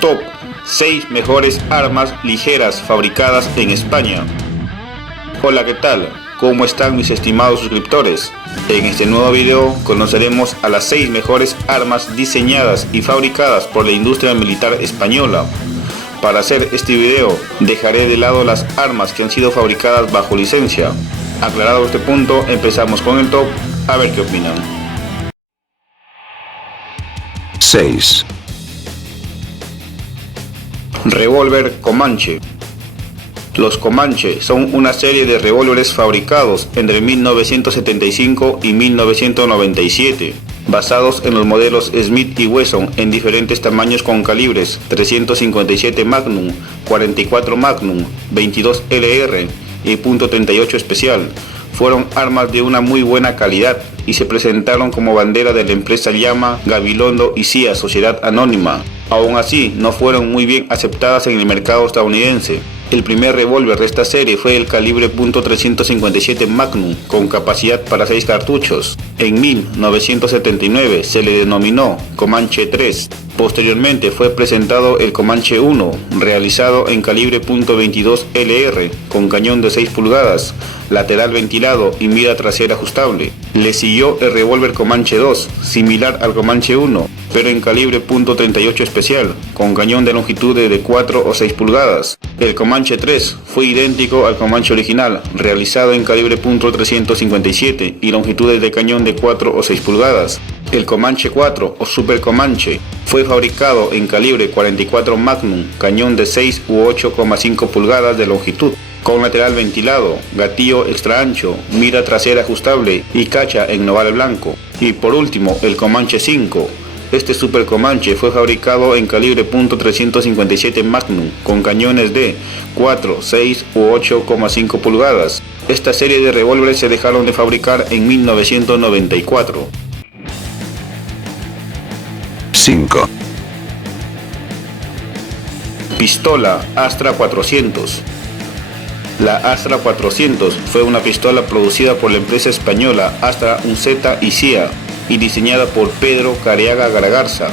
Top 6 mejores armas ligeras fabricadas en España. Hola, ¿qué tal? ¿Cómo están mis estimados suscriptores? En este nuevo video conoceremos a las 6 mejores armas diseñadas y fabricadas por la industria militar española. Para hacer este video dejaré de lado las armas que han sido fabricadas bajo licencia. Aclarado este punto, empezamos con el top, a ver qué opinan. 6. Revólver Comanche. Los Comanche son una serie de revólveres fabricados entre 1975 y 1997, basados en los modelos Smith y Wesson en diferentes tamaños con calibres 357 Magnum, 44 Magnum, 22 LR y .38 especial. Fueron armas de una muy buena calidad y se presentaron como bandera de la empresa Llama, Gabilondo y CIA Sociedad Anónima. Aún así, no fueron muy bien aceptadas en el mercado estadounidense. El primer revólver de esta serie fue el calibre .357 Magnum con capacidad para 6 cartuchos. En 1979 se le denominó Comanche 3. Posteriormente fue presentado el Comanche 1, realizado en calibre .22 LR con cañón de 6 pulgadas, lateral ventilado y mira trasera ajustable. Le siguió el revólver Comanche 2, similar al Comanche 1, pero en calibre .38 especial, con cañón de longitud de 4 o 6 pulgadas. El Comanche 3 fue idéntico al Comanche original, realizado en calibre .357 y longitudes de cañón de 4 o 6 pulgadas. El Comanche 4 o Super Comanche fue fabricado en calibre 44 Magnum, cañón de 6 u 8,5 pulgadas de longitud, con lateral ventilado, gatillo extra ancho, mira trasera ajustable y cacha en nogal blanco. Y por último, el Comanche 5. Este Super Comanche fue fabricado en calibre .357 Magnum, con cañones de 4, 6 u 8,5 pulgadas. Esta serie de revólveres se dejaron de fabricar en 1994. 5. Pistola Astra 400. La Astra 400 fue una pistola producida por la empresa española Astra UNZ y CIA y diseñada por Pedro Careaga Garagarza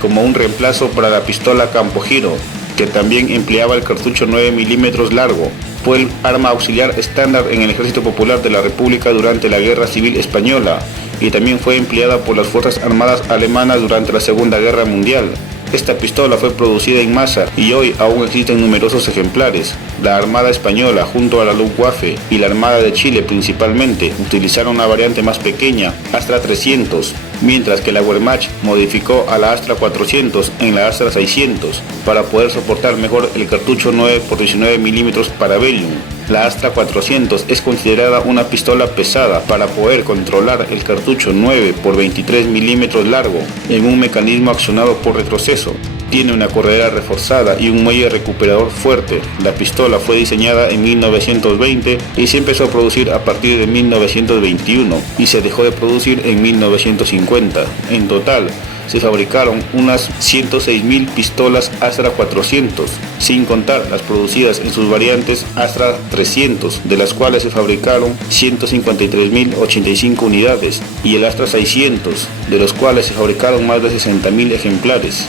como un reemplazo para la pistola Campogiro, que también empleaba el cartucho 9 mm largo. Fue el arma auxiliar estándar en el Ejército Popular de la República durante la Guerra Civil Española y también fue empleada por las Fuerzas Armadas alemanas durante la Segunda Guerra Mundial. Esta pistola fue producida en masa y hoy aún existen numerosos ejemplares. La Armada Española junto a la Luftwaffe y la Armada de Chile principalmente utilizaron una variante más pequeña, Astra 300, mientras que la Wehrmacht modificó a la Astra 400 en la Astra 600 para poder soportar mejor el cartucho 9 x 19 mm Parabellum. La Astra 400 es considerada una pistola pesada para poder controlar el cartucho 9 x 23 mm largo en un mecanismo accionado por retroceso. Tiene una corredera reforzada y un muelle recuperador fuerte. La pistola fue diseñada en 1920 y se empezó a producir a partir de 1921 y se dejó de producir en 1950. En total, se fabricaron unas 106.000 pistolas Astra 400, sin contar las producidas en sus variantes Astra 300, de las cuales se fabricaron 153.085 unidades, y el Astra 600, de los cuales se fabricaron más de 60.000 ejemplares.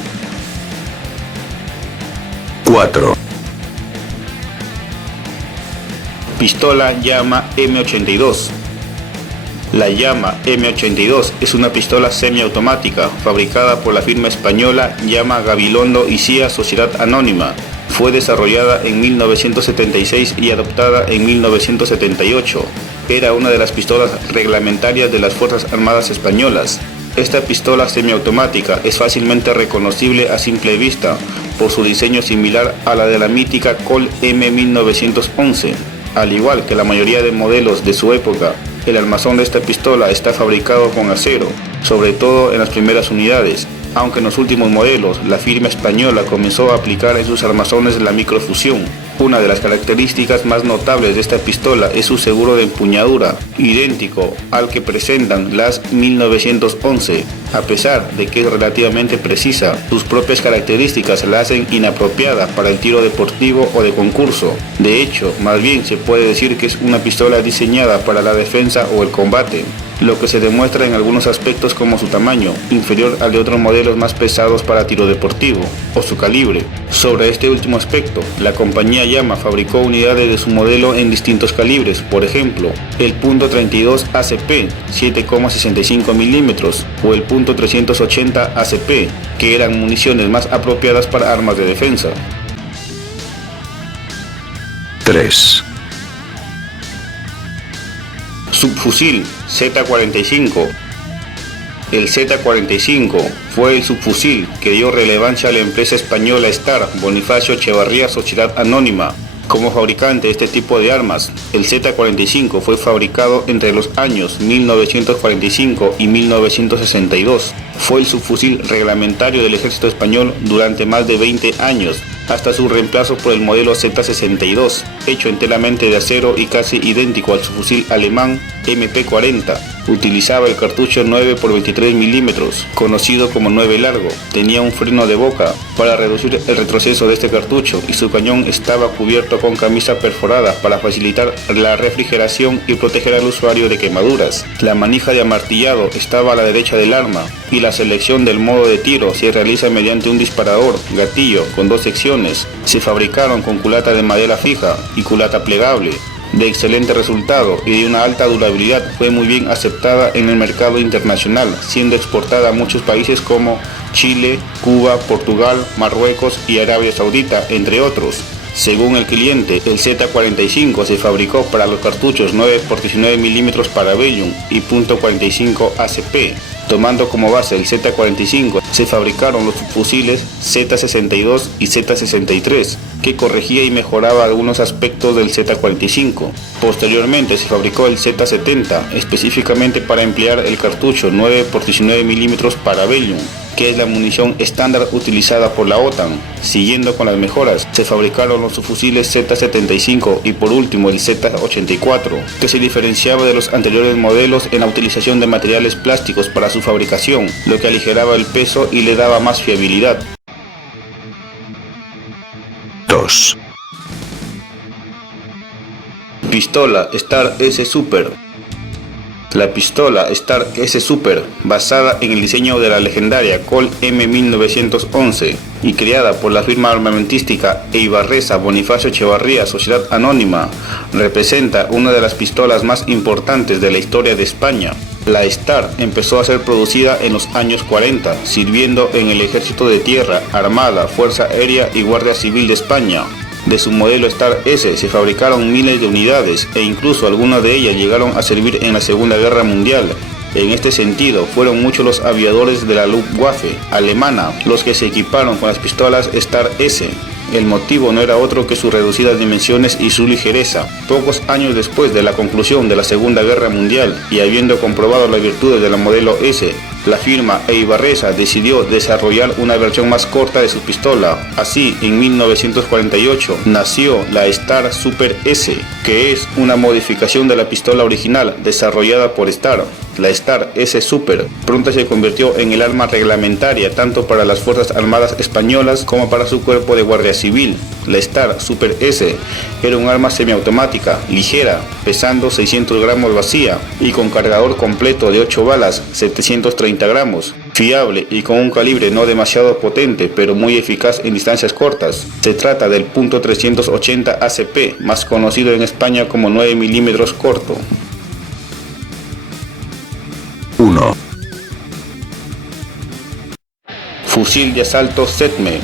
4. Pistola Llama M82. La Llama M82 es una pistola semiautomática fabricada por la firma española Llama, Gabilondo y CIA Sociedad Anónima. Fue desarrollada en 1976 y adoptada en 1978. Era una de las pistolas reglamentarias de las Fuerzas Armadas españolas. Esta pistola semiautomática es fácilmente reconocible a simple vista por su diseño similar a la de la mítica Colt M1911. Al igual que la mayoría de modelos de su época, el armazón de esta pistola está fabricado con acero, sobre todo en las primeras unidades, aunque en los últimos modelos la firma española comenzó a aplicar en sus armazones la microfusión. Una de las características más notables de esta pistola es su seguro de empuñadura, idéntico al que presentan las 1911. A pesar de que es relativamente precisa, sus propias características la hacen inapropiada para el tiro deportivo o de concurso. De hecho, más bien se puede decir que es una pistola diseñada para la defensa o el combate, lo que se demuestra en algunos aspectos como su tamaño, inferior al de otros modelos más pesados para tiro deportivo, o su calibre. Sobre este último aspecto, la compañía Yama fabricó unidades de su modelo en distintos calibres, por ejemplo, el .32 ACP 7,65 milímetros o el .380 ACP, que eran municiones más apropiadas para armas de defensa. 3. Subfusil Z-45. El Z-45 fue el subfusil que dio relevancia a la empresa española Star Bonifacio Echevarría Sociedad Anónima como fabricante de este tipo de armas. El Z-45 fue fabricado entre los años 1945 y 1962. Fue el subfusil reglamentario del ejército español durante más de 20 años, hasta su reemplazo por el modelo Z-62, hecho enteramente de acero y casi idéntico al subfusil alemán MP-40. Utilizaba el cartucho 9x23 milímetros, conocido como 9 largo. Tenía un freno de boca para reducir el retroceso de este cartucho y su cañón estaba cubierto con camisa perforada para facilitar la refrigeración y proteger al usuario de quemaduras. La manija de amartillado estaba a la derecha del arma y la selección del modo de tiro se realiza mediante un disparador gatillo con dos secciones. Se fabricaron con culata de madera fija y culata plegable. De excelente resultado y de una alta durabilidad, fue muy bien aceptada en el mercado internacional, siendo exportada a muchos países como Chile, Cuba, Portugal, Marruecos y Arabia Saudita, entre otros. Según el cliente, el Z-45 se fabricó para los cartuchos 9x19 milímetros Parabellum y .45 ACP. Tomando como base el Z-45, se fabricaron los subfusiles Z-62 y Z-63, que corregía y mejoraba algunos aspectos del Z-45. Posteriormente se fabricó el Z-70, específicamente para emplear el cartucho 9x19 milímetros Parabellum, que es la munición estándar utilizada por la OTAN. Siguiendo con las mejoras, se fabricaron los subfusiles Z-75 y por último el Z-84, que se diferenciaba de los anteriores modelos en la utilización de materiales plásticos para su fabricación, lo que aligeraba el peso y le daba más fiabilidad. 2. Pistola Star S Super. La pistola Star S Super, basada en el diseño de la legendaria Colt M1911 y creada por la firma armamentística eibarresa Bonifacio Echevarría Sociedad Anónima, representa una de las pistolas más importantes de la historia de España. La Star empezó a ser producida en los años 40, sirviendo en el Ejército de Tierra, Armada, Fuerza Aérea y Guardia Civil de España. De su modelo Star S se fabricaron miles de unidades e incluso algunas de ellas llegaron a servir en la Segunda Guerra Mundial. En este sentido, fueron muchos los aviadores de la Luftwaffe alemana los que se equiparon con las pistolas Star S. El motivo no era otro que sus reducidas dimensiones y su ligereza. Pocos años después de la conclusión de la Segunda Guerra Mundial y habiendo comprobado las virtudes de la modelo S, la firma eibarresa decidió desarrollar una versión más corta de su pistola. Así, en 1948 nació la Star Super S, que es una modificación de la pistola original desarrollada por Star. La Star S Super pronto se convirtió en el arma reglamentaria tanto para las Fuerzas Armadas españolas como para su cuerpo de Guardia Civil. La Star Super S era un arma semiautomática, ligera, pesando 600 gramos vacía y con cargador completo de 8 balas, 730 gramos, fiable y con un calibre no demasiado potente pero muy eficaz en distancias cortas. Se trata del .380 ACP, más conocido en España como 9 milímetros corto. 1. Fusil de asalto ZETME.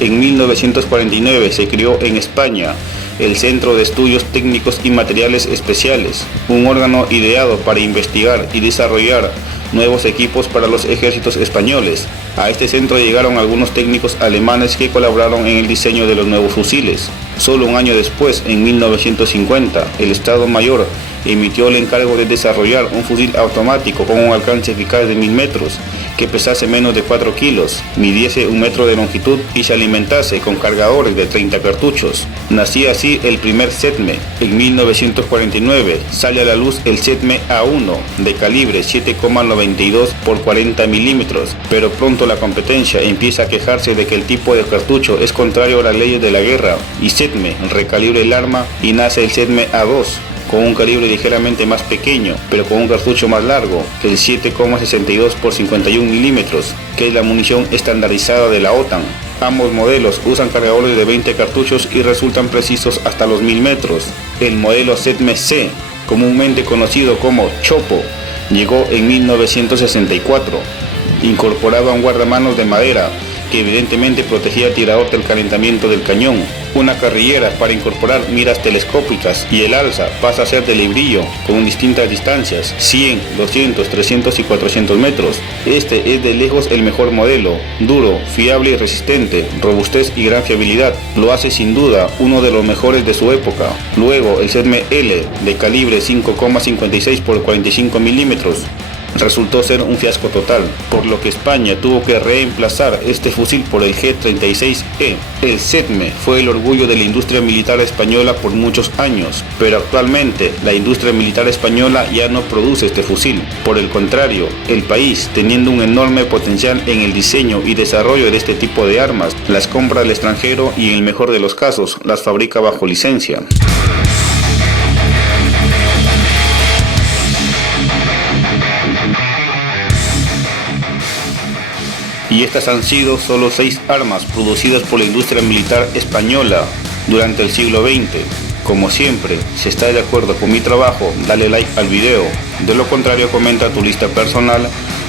En 1949 se creó en España el Centro de Estudios Técnicos y Materiales Especiales, un órgano ideado para investigar y desarrollar nuevos equipos para los ejércitos españoles. A este centro llegaron algunos técnicos alemanes que colaboraron en el diseño de los nuevos fusiles. Solo un año después, en 1950, el Estado Mayor emitió el encargo de desarrollar un fusil automático con un alcance eficaz de 1000 metros, que pesase menos de 4 kilos, midiese 1 metro de longitud y se alimentase con cargadores de 30 cartuchos. Nacía así el primer ZETME. En 1949 sale a la luz el ZETME A1 de calibre 7,92 por 40 milímetros, pero pronto la competencia empieza a quejarse de que el tipo de cartucho es contrario a las leyes de la guerra y ZETME recalibra el arma y nace el ZETME A2 con un calibre ligeramente más pequeño, pero con un cartucho más largo, el 7,62 por 51 milímetros, que es la munición estandarizada de la OTAN. Ambos modelos usan cargadores de 20 cartuchos y resultan precisos hasta los 1000 metros. El modelo ZETME C, comúnmente conocido como Chopo, llegó en 1964. Incorporaba un guardamanos de madera que evidentemente protegía al tirador del calentamiento del cañón, una carrillera para incorporar miras telescópicas y el alza pasa a ser de librillo con distintas distancias, 100, 200, 300 y 400 metros. Este es de lejos el mejor modelo, duro, fiable y resistente, robustez y gran fiabilidad, lo hace sin duda uno de los mejores de su época. Luego el ZETME L de calibre 5,56 por 45 milímetros, resultó ser un fiasco total, por lo que España tuvo que reemplazar este fusil por el G36E. El ZETME fue el orgullo de la industria militar española por muchos años, pero actualmente la industria militar española ya no produce este fusil. Por el contrario, el país, teniendo un enorme potencial en el diseño y desarrollo de este tipo de armas, las compra al extranjero y en el mejor de los casos, las fabrica bajo licencia. Y estas han sido solo 6 armas producidas por la industria militar española durante el siglo XX. Como siempre, si estás de acuerdo con mi trabajo, dale like al video. De lo contrario, comenta tu lista personal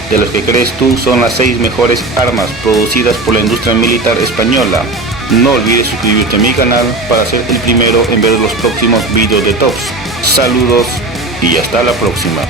de los que crees tú son las 6 mejores armas producidas por la industria militar española. No olvides suscribirte a mi canal para ser el primero en ver los próximos videos de Tops. Saludos y hasta la próxima.